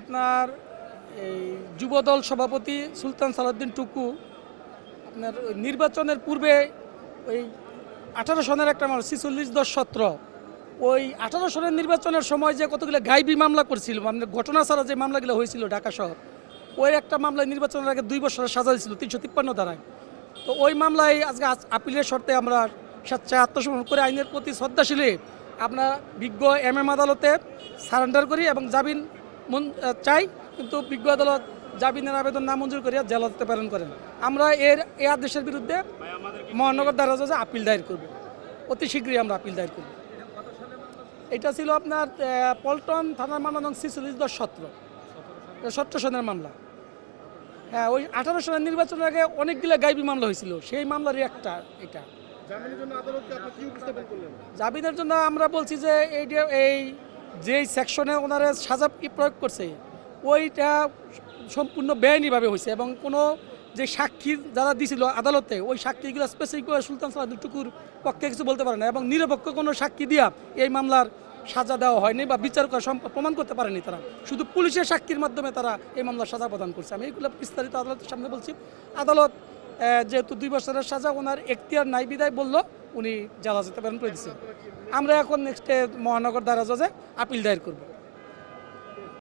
আপনার এই যুবদল সভাপতি সুলতান সালাউদ্দিন টুকু আপনার নির্বাচনের পূর্বে ওই আঠারো সনের একটা মানুষ ছিচল্লিশ দশ সত্র। ওই আঠারো সনের নির্বাচনের সময় যে কতগুলো গাইবি মামলা করছিল মানে ঘটনা ছাড়া যে মামলাগুলো হয়েছিল ঢাকা শহর, ওই একটা মামলায় নির্বাচনের আগে দুই বছরের সাজা দিয়েছিল, তিনশো তিপ্পান্ন ধারায়। তো ওই মামলায় আজকে আপিলের শর্তে আমরা স্বেচ্ছায় আত্মসমর্পণ করে আইনের প্রতি শ্রদ্ধাশীলে আমরা বিজ্ঞ এম এম আদালতে সারেন্ডার করি এবং জামিন মন- চাই, কিন্তু বিজ্ঞ আদালত জামিনের আবেদন না মঞ্জুর করিয়া জেলাতে প্রেরণ করেন। আমরা এর এই আদেশের বিরুদ্ধে মহানগর দায়রা জজে আপিল দায়ের করব। অতি শীঘ্রই আমরা আপিল দায়ের করব। এটা ছিল আপনার পল্টন থানার মামলা নং ছিচল্লিশ দশ সতেরো। সতেরো সনের মামলা। হ্যাঁ ওই আঠারো সনের নির্বাচনের আগে অনেকগুলো গাইবি মামলা হয়েছিল। সেই মামলারই একটা, এটা। জামিনের জন্য আমরা বলছি যে এই যে- এই যেই সেকশনে ওনারা সাজা প্রয়োগ করছে, ওইটা সম্পূর্ণ বেআইনিভাবে হয়েছে এবং কোনো যে সাক্ষী যারা দিছিল আদালতে, ওই সাক্ষীগুলো স্পেসিফিকভাবে সুলতান সালাদুল টুকুর পক্ষে কিছু বলতে পারে না এবং নিরপেক্ষ কোনো সাক্ষী দিয়া এই মামলার সাজা দেওয়া হয়নি বা বিচার করা প্রমাণ করতে পারেনি তারা। শুধু পুলিশের সাক্ষীর মাধ্যমে তারা এই মামলার সাজা প্রদান করছে। আমি এইগুলো বিস্তারিত আদালতের সামনে বলছি। আদালত যেহেতু দুই বছরের সাজা, ওনার এখতিয়ার নাই, বিদায় বলল, উনি জেলা যেতে পারেন আমরা এখন নেক্সটে মহানগর দ্বারা জজে আপিল দায়ের করব।